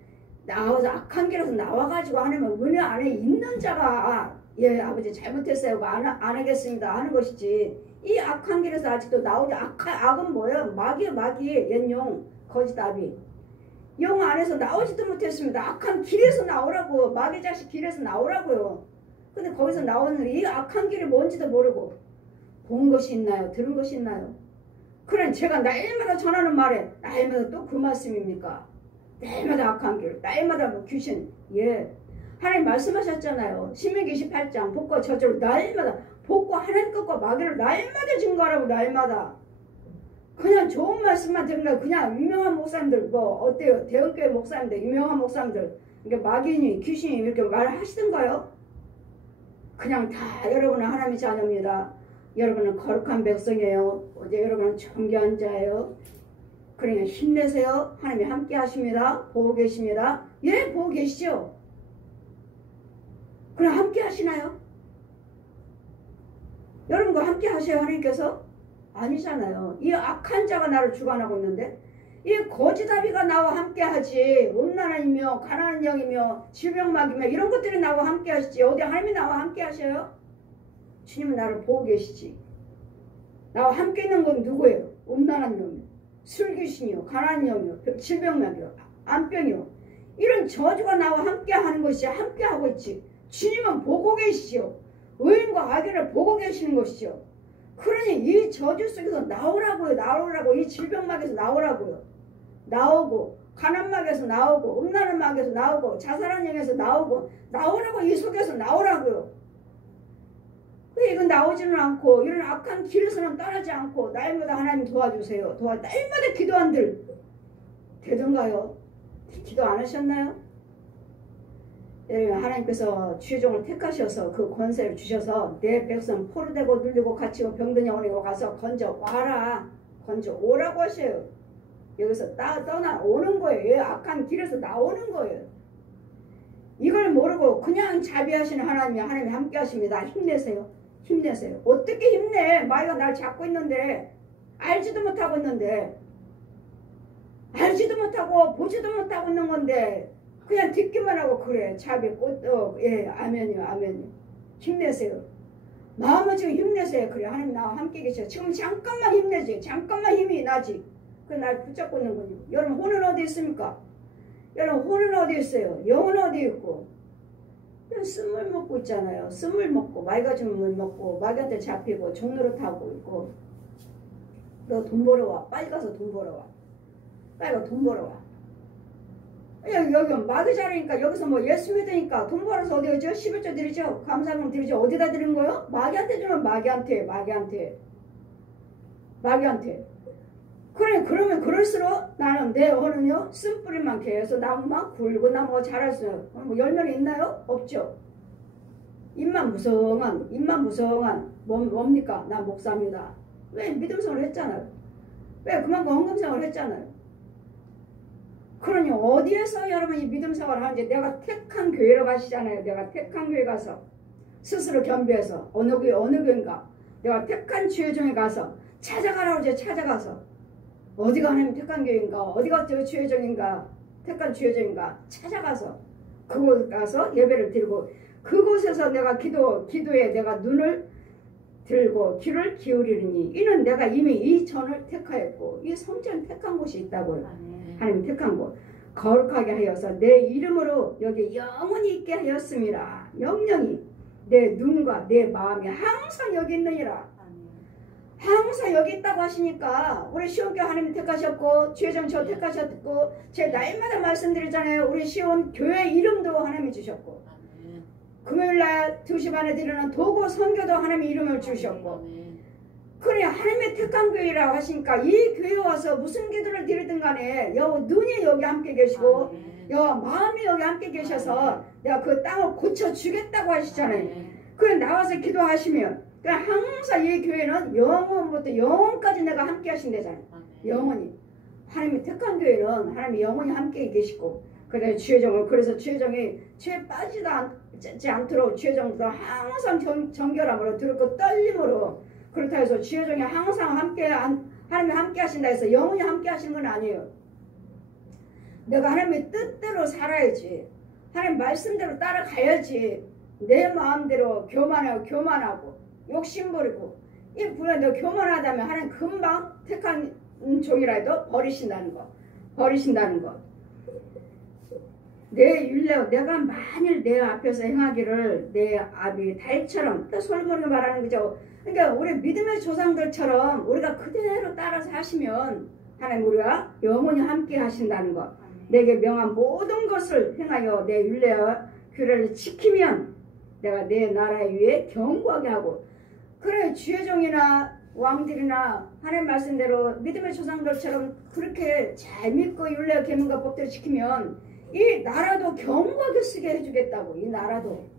나와서 악한 길에서 나와가지고 하나님 은혜 안에 있는 자가 예 아버지 잘못했어요. 안 하겠습니다 하는 것이지. 이 악한 길에서 아직도 나오지. 악은 뭐예요? 마귀 연용 거짓답이. 영 안에서 나오지도 못했습니다. 악한 길에서 나오라고. 마귀 자식 길에서 나오라고요. 근데 거기서 나오는 이 악한 길이 뭔지도 모르고 본 것이 있나요? 들은 것이 있나요? 그래 제가 날마다 전하는 말에 날마다 또 그 말씀입니까? 날마다 악한 길, 날마다 뭐 귀신. 예, 하나님 말씀하셨잖아요. 신명기 28장 복과 저주를 날마다 복과 하나님 것과 마귀를 날마다 증거하라고. 날마다 그냥 좋은 말씀만 들은 거예요. 그냥 유명한 목사님들 뭐 어때요? 대형교회 목사님들 유명한 목사님들 그러니까 마귀니 귀신이 이렇게 말하시던가요? 그냥 다 여러분은 하나님의 자녀입니다. 여러분은 거룩한 백성이에요. 어제 여러분은 존귀한 자예요. 그러니까 힘내세요. 하나님이 함께 하십니다. 보고 계십니다. 예, 보고 계시죠? 그럼 함께 하시나요? 여러분과 함께 하셔요. 하나님께서? 아니잖아요. 이 악한 자가 나를 주관하고 있는데 이 거짓아비가 나와 함께 하지. 음란한이며 가난한 영이며 질병막이며 이런 것들이 나와 함께 하시지. 어디 하나님이 나와 함께 하셔요? 주님은 나를 보고 계시지. 나와 함께 있는 건 누구예요? 음란한 영이요, 술귀신이요, 가난한 영이요, 질병막이요, 암병이요. 이런 저주가 나와 함께 하는 것이 함께 하고 있지. 주님은 보고 계시죠. 의인과 악인을 보고 계시는 것이죠. 그러니 이 저주 속에서 나오라고요. 이 질병막에서 나오라고요. 나오고 가난막에서 나오고 음란한 막에서 나오고 자살한 영에서 나오라고. 이 속에서 나오라고요. 왜 이건 나오지는 않고 이런 악한 길에서는 떠나지 않고 날마다 하나님 도와주세요. 날마다 기도한들 되던가요? 기도 안 하셨나요? 하나님께서 주의종을 택하셔서 그 권세를 주셔서 내 백성 포로되고 눌리고 갇히고 병든 영혼이고 가서 건져 와라, 건져 오라고 하셔요. 여기서 떠나오는 거예요. 악한 길에서 나오는 거예요. 이걸 모르고 그냥 자비하시는 하나님이 함께 하십니다. 힘내세요. 힘내세요. 어떻게 힘내? 마귀가 날 잡고 있는데, 알지도 못하고 있는데, 알지도 못하고 보지도 못하고 있는 건데 그냥 듣기만 하고 그래. 자비 예, 아멘이요, 아멘이요. 힘내세요. 마음을 지금 힘내세요. 그래, 하나님 나와 함께 계셔. 지금 잠깐만 힘내지. 잠깐만 힘이 나지. 그 날 붙잡고 있는 거죠. 여러분 혼은 어디 있습니까? 여러분 혼은 어디 있어요? 영은 어디 있고? 쓴물 먹고 있잖아요. 쓴물 먹고 마귀가 주는 물 먹고 마귀한테 잡히고 종로를 타고 있고. 너 돈 벌어와. 빨리 가서 돈 벌어와. 빨리 가서 돈 벌어와. 여기 마귀 자리니까 여기서 뭐 예수 믿으니까 돈 벌어서 어디 오죠? 11조 드리죠? 감사금 드리죠? 어디다 드리는 거요? 마귀한테 주면 마귀한테. 그래, 그러면 그럴수록 나는 내 혼은요, 쓴뿌리만 개어서 나무만 굴고 나무가 자랄 수, 뭐 열매는 있나요? 없죠. 입만 무성한, 뭡니까? 나 목사입니다. 왜? 믿음생활을 했잖아요. 왜? 그만큼 헌금생활을 했잖아요. 그러니 어디에서 여러분 이 믿음생활을 하는지 내가 택한 교회로 가시잖아요. 내가 택한 교회 가서 스스로 겸비해서 어느 교회인가 내가 택한 주의종에 가서 찾아가라고 이제 찾아가서 어디가 하나님 택한 교회인가 어디가 저 주의종인가 택한 주의종인가 찾아가서 그곳 가서 예배를 드리고 그곳에서 내가 기도에 내가 눈을 들고 귀를 기울이리니 이는 내가 이미 이 전을 택하였고 이 성전을 택한 곳이 있다고요. 하나님 택한 곳 거룩하게 하여서 내 이름으로 여기 영원히 있게 하였습니다. 영영이 내 눈과 내 마음이 항상 여기 있느니라. 항상 여기 있다고 하시니까 우리 시온교회 하나님 택하셨고 주의종 저 택하셨고 제 날마다 말씀드리잖아요. 우리 시온 교회 이름도 하나님이 주셨고 금요일날 2시 반에 드리는 도고 선교도 하나님의 이름을 주셨고 그래 하나님의 택한 교회라고 하시니까 이 교회에 와서 무슨 기도를 드리든 간에 여호 눈이 여기 함께 계시고 여호 마음이 여기 함께 계셔서 내가 그 땅을 고쳐주겠다고 하시잖아요. 그래 나와서 기도하시면 그러니까 항상 이 교회는 영원부터 영원까지 내가 함께 하신대잖아요. 영원히 하나님의 택한 교회는 하나님이 영원히 함께 계시고 그래 주의종을 그래서 주의종이 죄에 빠지지 않도록 주의종도 항상 정결함으로 두렵고 떨림으로 그렇다 해서 주의종이 항상 하나님이 함께 하신다 해서 영원히 함께 하시는 건 아니에요. 내가 하나님의 뜻대로 살아야지. 하나님 말씀대로 따라가야지. 내 마음대로 교만하고 욕심부리고 이 분야 너 교만하다면 하나님 금방 택한 종이라 도 버리신다는 거. 내 율례 내가 만일 내 앞에서 행하기를 내 아비 다윗처럼 또 솔로몬이 말하는 거죠. 그러니까 우리 믿음의 조상들처럼 우리가 그대로 따라서 하시면 하나님 우리가 영원히 함께 하신다는 것. 내게 명한 모든 것을 행하여 내 율례와 규례를 지키면 내가 내 나라 위에 견고하게 하고 그래 주의종이나 왕들이나 하나님 말씀대로 믿음의 조상들처럼 그렇게 잘 믿고 율례와 계명과 법대로 지키면 이 나라도 견고하게 쓰게 해주겠다고. 이 나라도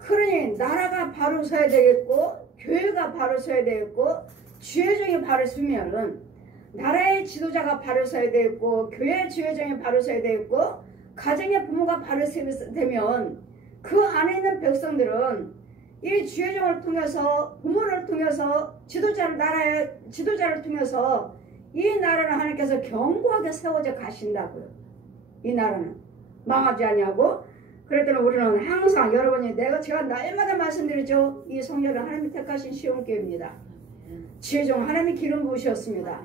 그러니 나라가 바로 서야 되겠고 교회가 바로 서야 되겠고 주의종이 바로 서면은 나라의 지도자가 바로 서야 되겠고 교회 주의종이 바로 서야 되겠고 가정의 부모가 바로 되면 그 안에 있는 백성들은 이 주의종을 통해서 부모를 통해서 나라의 지도자를 통해서 이 나라를 하나님께서 견고하게 세워져 가신다고요. 이 나라는 망하지 아니하고 그랬더니 우리는 항상 여러분이 제가 날마다 말씀드리죠. 이 성령을 하나님이 택하신 시온교회입니다. 주의종 하나님이 기름 부으셨습니다.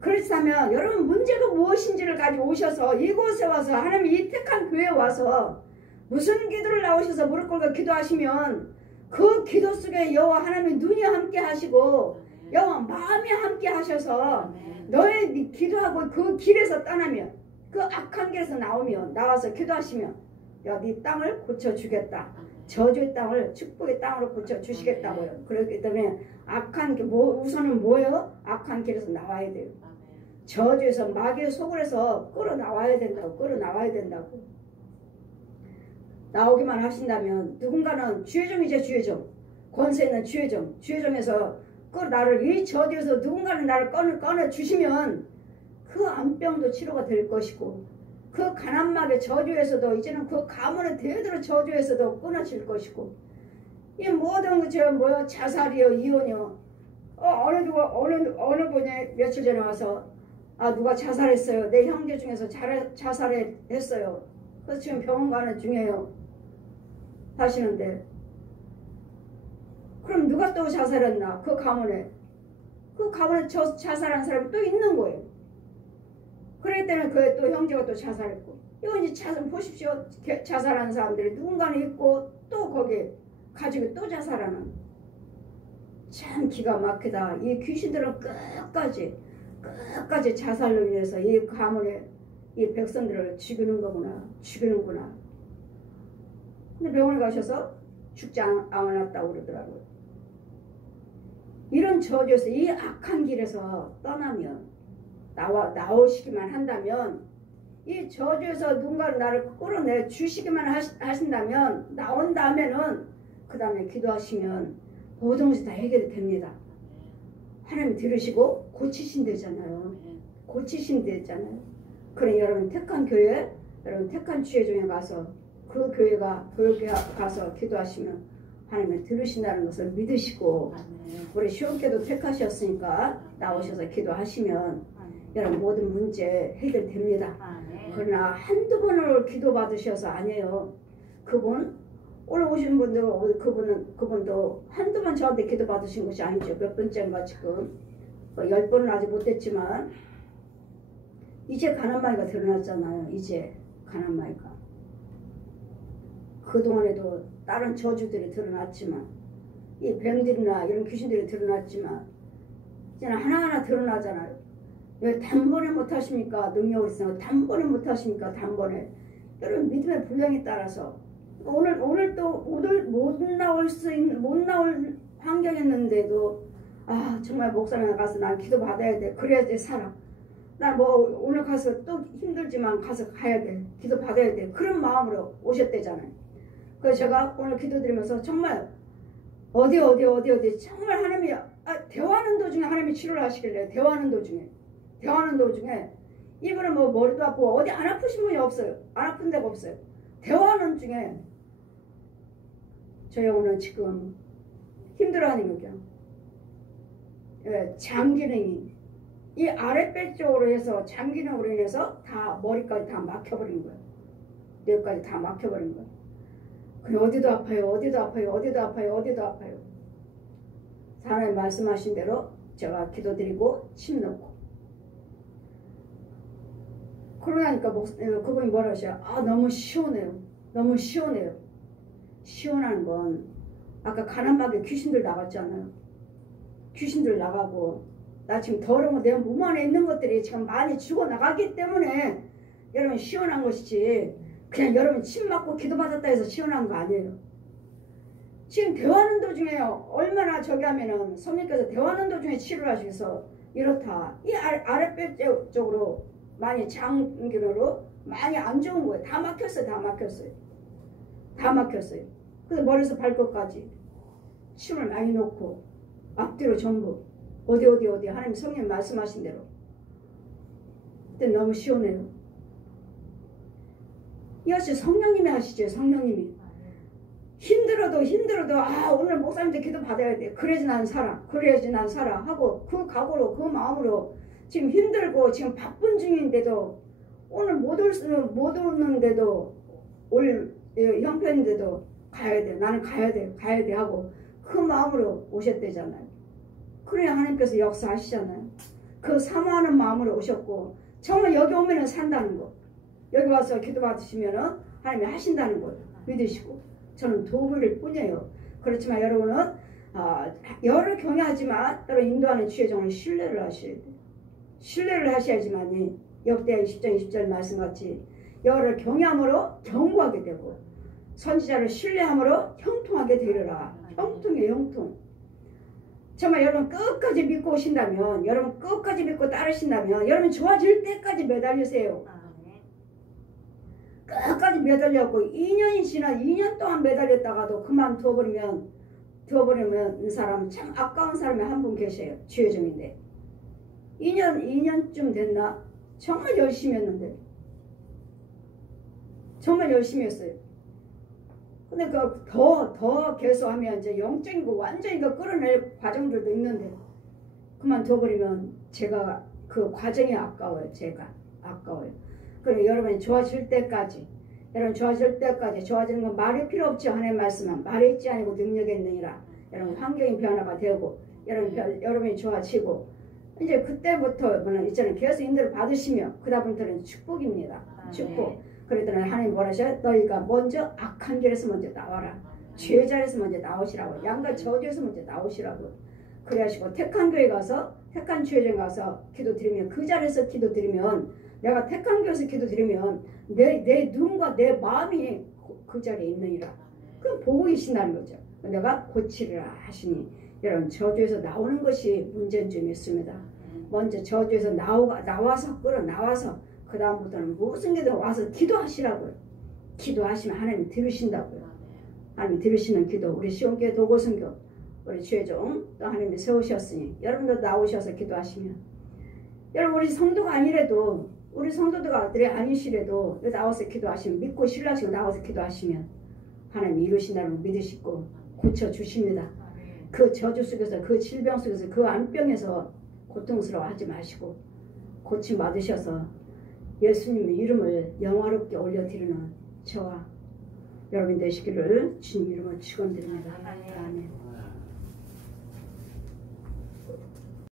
그렇다면 여러분 문제가 무엇인지를 가지고 오셔서 이곳에 와서 하나님이 이 택한 교회에 와서 무슨 기도를 나오셔서 무릎 꿇고 기도하시면 그 기도 속에 여호와 하나님의 눈이 함께 하시고 여호와 마음이 함께 하셔서 너의 기도하고 그 길에서 떠나면 그 악한 길에서 나와서 기도하시면 야, 네 땅을 고쳐주겠다. 저주의 땅을 축복의 땅으로 고쳐주시겠다고요. 그렇기 때문에 악한 길, 우선은 뭐예요? 악한 길에서 나와야 돼요. 저주에서 마귀의 속을에서 끌어나와야 된다고. 나오기만 하신다면 누군가는 주의종이죠. 주의종. 권세 있는 주의종. 주의종에서 그 나를 이 저주에서 누군가는 나를 꺼내 주시면 그 암병도 치료가 될 것이고 그 가난막의 저주에서도 이제는 그 가문의 대대로 저주에서도 끊어질 것이고 이 모든 자살이요 이혼이요 어느 분이 며칠 전에 와서 누가 자살했어요. 내 형제 중에서 자살했어요. 그래서 지금 병원 가는 중이에요. 하시는데 그럼 누가 또 자살했나? 그 가문에 자살한 사람이 또 있는 거예요. 그럴 때는 그 또 형제가 또 자살했고 이건 이제 보십시오. 자살하는 사람들이 누군가는 있고 또 거기 가지고 또 자살하는 참 기가 막히다. 이 귀신들은 끝까지 자살로 인해서 이 가문의 이 백성들을 죽이는구나. 근데 병원에 가셔서 죽지 않았다고 그러더라고요. 이런 저주에서 이 악한 길에서 떠나면 나오시기만 한다면 이 저주에서 누군가를 나를 끌어내 주시기만 하신다면 나온 다음에는 그 다음에 기도하시면 모든 것이 다 해결이 됩니다. 하나님 들으시고 고치신대잖아요. 그래 여러분 택한 교회 여러분 택한 주의종에 가서 그 교회 가서 기도하시면 하나님이 들으신다는 것을 믿으시고 우리 시온교도 택하셨으니까 나오셔서 기도하시면 여러분 모든 문제 해결됩니다. 그러나 한두 번을 기도 받으셔서 아니에요. 그분 오늘 오신 분도 그분도 한두 번 저한테 기도 받으신 것이 아니죠. 몇 번째인가 지금 10번은 아직 못했지만 이제 가난마이가 드러났잖아요. 이제 가난마이가 그동안에도 다른 저주들이 드러났지만 이 병들이나 이런 귀신들이 드러났지만 이제는 하나하나 드러나잖아요. 왜 단번에 못하십니까? 능력을 있으면 단번에 못하십니까? 단번에 여러분 믿음의 분량에 따라서 오늘 또 못 나올 환경이었는데도 정말 목사님 가서 난 기도 받아야 돼. 그래야지 살아. 난 오늘 가서 또 힘들지만 가서 가야 돼. 기도 받아야 돼. 그런 마음으로 오셨대잖아요. 그래서 제가 오늘 기도드리면서 정말 어디 정말 하나님이 대화하는 도중에 하나님이 치료를 하시길래 대화하는 도중에 이분은 머리도 아프고 어디 안 아프신 분이 없어요. 안 아픈 데가 없어요. 대화하는 중에 저 형은 지금 힘들어하는 거죠. 장기능이 이 아랫배 쪽으로 해서 장기능으로 인해서 다 머리까지 다 막혀버린 거예요. 뇌까지 다 막혀버린 거예요. 그냥 어디도 아파요. 하나님 말씀하신 대로 제가 기도드리고 침 넣고 그러니까 그분이 뭐라 하셔요? 너무 시원해요. 시원한 건 아까 가난하게 귀신들 나갔잖아요. 귀신들 나가고 나 지금 더러운 거 내 몸 안에 있는 것들이 지금 많이 죽어나가기 때문에 여러분 시원한 것이지 그냥 여러분 침 맞고 기도받았다 해서 시원한 거 아니에요. 지금 대화하는 도중에 얼마나 저기 하면은 성령께서 대화하는 도중에 치료를 하셔서 이렇다. 이 아랫배 쪽으로 많이 장기로 많이 안 좋은 거예요. 다 막혔어요. 그래서 머리에서 발끝까지 침을 많이 놓고 앞뒤로 전부 어디 하나님 성령 말씀하신 대로 그때 너무 시원해요. 이것이 성령님이 하시죠. 성령님이 힘들어도 오늘 목사님한테 기도 받아야 돼. 그래야지 난 살아 하고 그 각오로 그 마음으로 지금 힘들고 지금 바쁜 중인데도 오늘 못 오는데도 올 형편인데도 가야 돼. 나는 가야 돼 하고 그 마음으로 오셨대잖아요. 그래야 하나님께서 역사하시잖아요. 그 사모하는 마음으로 오셨고 정말 여기 오면은 산다는 거. 여기 와서 기도 받으시면은 하나님이 하신다는 거 믿으시고 저는 도움일 뿐이에요. 그렇지만 여러분은 여러 경외하지만 여러분 인도하는 주의종을 신뢰를 하셔야 돼요. 신뢰를 하셔야지만이 역대하 20장 20절 말씀같이 여러 경외함으로 경고하게 되고 선지자를 신뢰함으로 형통하게 되리라. 형통. 정말 여러분 끝까지 믿고 오신다면 여러분 끝까지 믿고 따르신다면 여러분 좋아질 때까지 매달리세요. 끝까지 매달렸고 2년이 지나 2년 동안 매달렸다가도 그만둬버리면 이 사람은 참 아까운 사람이 한 분 계셔요. 주여정인데 2년쯤 됐나? 정말 열심히 했는데 정말 열심히 했어요. 근데 더 계속하면 이제 영적인 거 완전히 끌어낼 과정들도 있는데 그만둬버리면 제가 그 과정이 아까워요. 제가 아까워요. 그래 여러분이 좋아질 때까지 좋아지는 건 말이 필요 없죠. 하나님 말씀은 말이 있지 아니고 능력이 있느니라. 여러분 환경이 변화가 되고 여러분이 좋아지고 이제 그때부터 있잖아요. 계속 인도를 받으시며 그다음부터는 축복입니다. 축복. 그랬더니 하나님 뭐라 하셔? 너희가 먼저 악한 길에서 먼저 나와라. 죄 자리에서 먼저 나오시라고. 양과 저주에서 먼저 나오시라고. 그래 하시고 택한 교회 가서 택한 주회장 가서 기도드리면 그 자리에서 기도드리면 내가 택한 교회에서 기도드리면 내 눈과 내 마음이 그 자리에 있느니라. 그럼 보고 계신다는 거죠. 내가 고치리라 하시니 여러분 저주에서 나오는 것이 문제는 좀 있습니다. 먼저 저주에서 나와서 끌어나와서 그 다음부터는 무슨 게든 와서 기도하시라고요. 기도하시면 하나님 들으신다고요. 하나님 들으시는 기도 우리 시온교회 도고선교 우리 주혜종 또 하나님이 세우셨으니 여러분도 나오셔서 기도하시면 여러분 우리 성도가 아니래도 우리 성도들이 아니시래도 나와서 기도하시면 믿고 신뢰하시고 나와서 기도하시면 하나님 이루신다는 걸 믿으시고 고쳐주십니다. 그 저주 속에서 그 질병 속에서 그 암병에서 고통스러워하지 마시고 고침 받으셔서 예수님의 이름을 영화롭게 올려드리는 저와 여러분 되시기를 주님 이름으로 축원드립니다. 아멘.